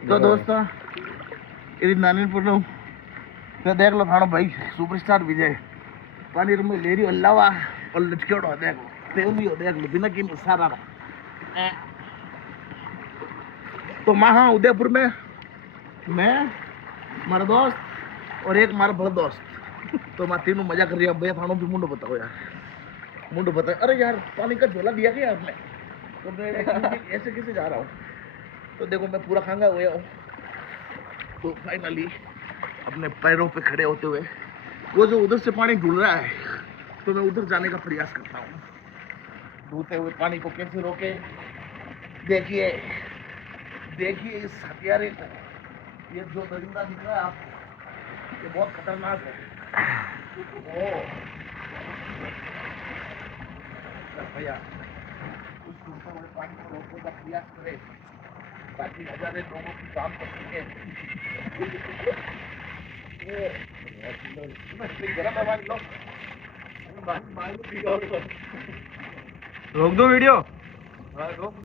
तो दोस्तों इधर नानीपुर नो तो देख लो थानो भाई सुपरस्टार विजय पानी में ले रही अल्लावा और लटकेड़ो देख लो तेलियो देख लो बिना की सारा तो वहाँ उदयपुर में मैं मारा दोस्त और एक मारा बड़ा दोस्त तो मैं तीनों मजा कर रही हूँ भैया थानो भी मुंडो बताओ यार मुंडो बताओ अरे यार पानी का झोला दिया क्या आपने तो मैं ऐसे कैसे जा रहा हूँ तो देखो मैं पूरा खांगा हुआ हूँ तो फाइनली अपने पैरों पे खड़े होते हुए वो जो उधर से पानी ढूंढ रहा है तो मैं उधर जाने का प्रयास करता हूँ ढूंढते हुए पानी को कैसे रोके देखिए देखिए इस हथियारे को ये जो दरिंदा दिख रहा है आपको ये बहुत खतरनाक है ओ भैया उस ढूंढते हुए पानी को रोकने का प्रयास करें ताकि हजारों लोगों की काम कर सके रोक दो वीडियो।